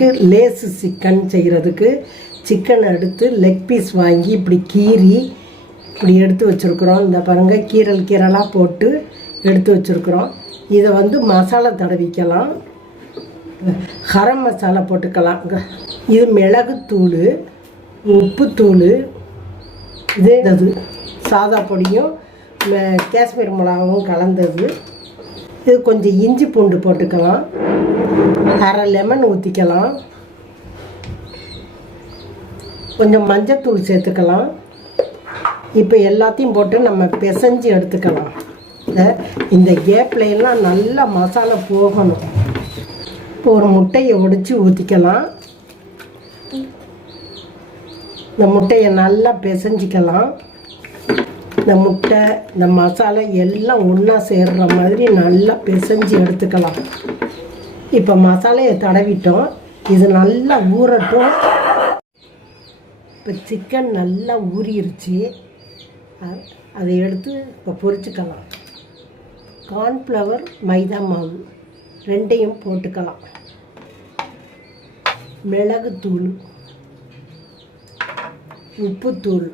செய்கிறதுக்கு லேஸு சிக்கன் செய்கிறதுக்கு சிக்கன் எடுத்து லெக் பீஸ் வாங்கி இப்படி கீறி இப்படி எடுத்து வச்சுருக்குறோம். இந்த பாருங்கள் கீரல் கீரலாக போட்டு எடுத்து வச்சுருக்குறோம். இதை வந்து மசாலா தடவிக்கலாம். கரம் மசாலா போட்டுக்கலாம். இது மிளகுத்தூள் உப்புத்தூள் இது இது சாதா பொடியும் காஷ்மீர் மிளகாவும் கலந்தது. இது கொஞ்சம் இஞ்சி பூண்டு போட்டுக்கலாம். அரை லெமன் ஊற்றிக்கலாம் கொஞ்சம் மஞ்சத்தூள் சேர்த்துக்கலாம். இப்போ எல்லாத்தையும் போட்டு நம்ம பிசைஞ்சு எடுத்துக்கலாம். இந்த- இந்த நல்லா மசாலா போகணும். இப்போ ஒரு முட்டையை உடைச்சி ஊற்றிக்கலாம் இந்த முட்டையை நல்லா பிசைஞ்சிக்கலாம். இந்த முட்டை இந்த மசாலா எல்லாம் ஒன்றா சேர்ற மாதிரி நல்லா பிசைஞ்சு எடுத்துக்கலாம். இப்போ மசாலையை தடவிட்டோம். இது நல்லா ஊறட்டும். இப்போ சிக்கன் நல்லா ஊறிடுச்சு அதை எடுத்து இப்போ பொரிச்சுக்கலாம். கார்ன்ஃப்ளவர் மைதா மாவு ரெண்டையும் போட்டுக்கலாம். மிளகுத்தூள் உப்புத்தூள்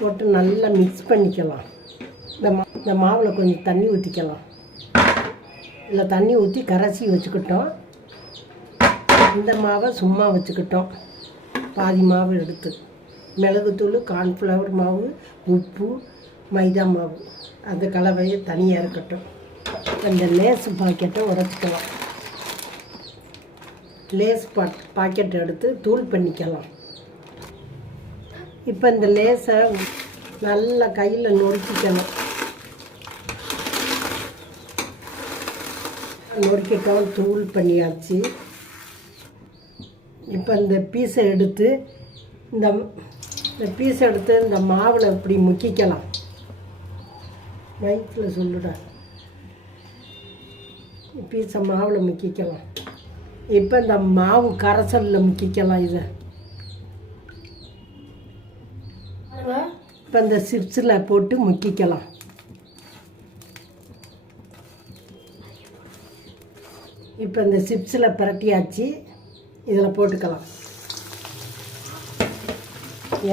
போட்டு நல்லா மிக்ஸ் பண்ணிக்கலாம். இந்த மா இந்த மாவில் கொஞ்சம் தண்ணி ஊற்றிக்கலாம் இல்லை தண்ணி ஊற்றி கரைச்சி வச்சுக்கிட்டோம். இந்த மாவை சும்மா வச்சுக்கிட்டோம். பாதி மாவு எடுத்து. மிளகுத்தூள் கார்ன்ஃப்ளவர் மாவு உப்பு மைதா மாவு. அந்த கலவையை தனியாக இருக்கட்டும். அந்த லேஸ் பாக்கெட்டை உடச்சிக்கலாம். லேஸ் பாட் பாக்கெட் எடுத்து தூள் பண்ணிக்கலாம். இப்போ இந்த லேஸை நல்லா கையில் நொறுக்கிக்கணும். நொறுக்கிட்டோம் தூள் பண்ணியாச்சு. இப்போ இந்த பீஸை எடுத்து இந்த இந்த பீஸை எடுத்து இந்த மாவில் இப்படி முக்கிக்கலாம். நைட்டில் சொல்லுடா. பீஸை மாவில் முக்கிக்கலாம். இப்போ இந்த மாவு கரைசலில் முக்கிக்கலாம் இதை. இப்போ இந்த சிப்ஸில் போட்டு முக்கிக்கலாம். இப்போ இந்த சிப்ஸில் பிரட்டியாச்சு. இதில் போட்டுக்கலாம்.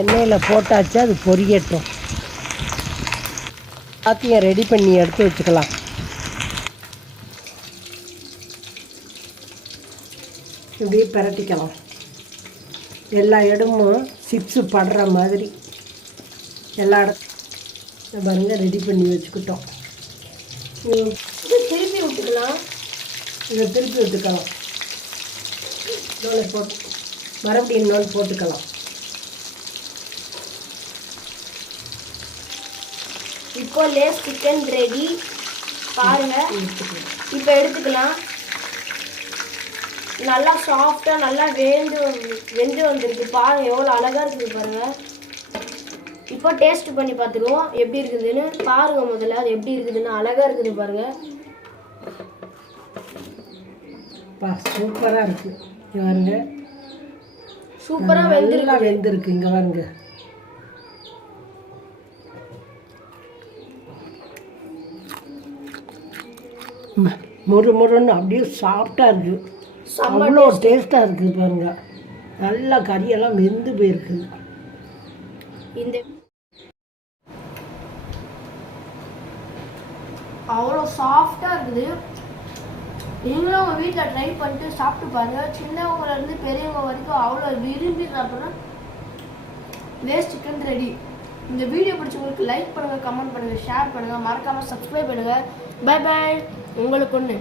எண்ணெயில் போட்டாச்சு அது பொரியட்டும். எல்லாத்தையும் ரெடி பண்ணி எடுத்து வச்சுக்கலாம். இப்படியே பிரட்டிக்கலாம். எல்லா இடமும் சிப்ஸு படுற மாதிரி. எல்லா இடம் இதை பாருங்க ரெடி பண்ணி வச்சுக்கிட்டோம். திருப்பி விட்டுக்கலாம். இதை திருப்பி விட்டுக்கலாம். இன்னொன்று போட்டு மறுபடியும் இன்னொன்று போட்டுக்கலாம். இப்போ லேஸ் சிக்கன் ரெடி பாருங்க. எடுத்துக்கலாம். இப்போ எடுத்துக்கலாம். நல்லா சாஃப்டாக நல்லா வேந்து வெந்து வந்திருக்கு. பாருங்க எவ்வளோ அழகா இருக்குது பாருங்க. இப்போ டேஸ்ட் பண்ணி பார்த்துக்குவோம். எப்படி இருக்குதுன்னு பாருங்க முதல்ல. அது எப்படி இருக்குதுன்னு அழகா இருக்குது பாருங்க. பா சூப்பராக இருக்குது இங்கே பாருங்க. சூப்பராக வெந்து நல்லா வெந்திருக்கு. இங்கே பாருங்க. முறு முறுன்னு அப்படியே சாஃப்டாக இருக்குது செம்ம அவ்வளோ டேஸ்ட்டாக இருக்குது பாருங்க. நல்லா கறியெல்லாம் வெந்து போயிருக்கு. இந்த அவ்வளோ சாஃப்டாக இருக்குது. நீங்களும் உங்கள் வீட்டில் ட்ரை பண்ணிட்டு சாப்பிட்டு பாருங்க. சின்னவங்கலேருந்து பெரியவங்க வரைக்கும் அவ்வளோ விரும்பி சாப்பிட்றோம் வேஸ்ட் சிக்கன் ரெடி இந்த வீடியோ பிடிச்சவங்களுக்கு லைக் பண்ணுங்கள் கமெண்ட் பண்ணுங்கள் ஷேர் பண்ணுங்கள் மறக்காமல் சப்ஸ்கிரைப் பண்ணுங்கள் பை பை உங்களுக்கு ஒன்று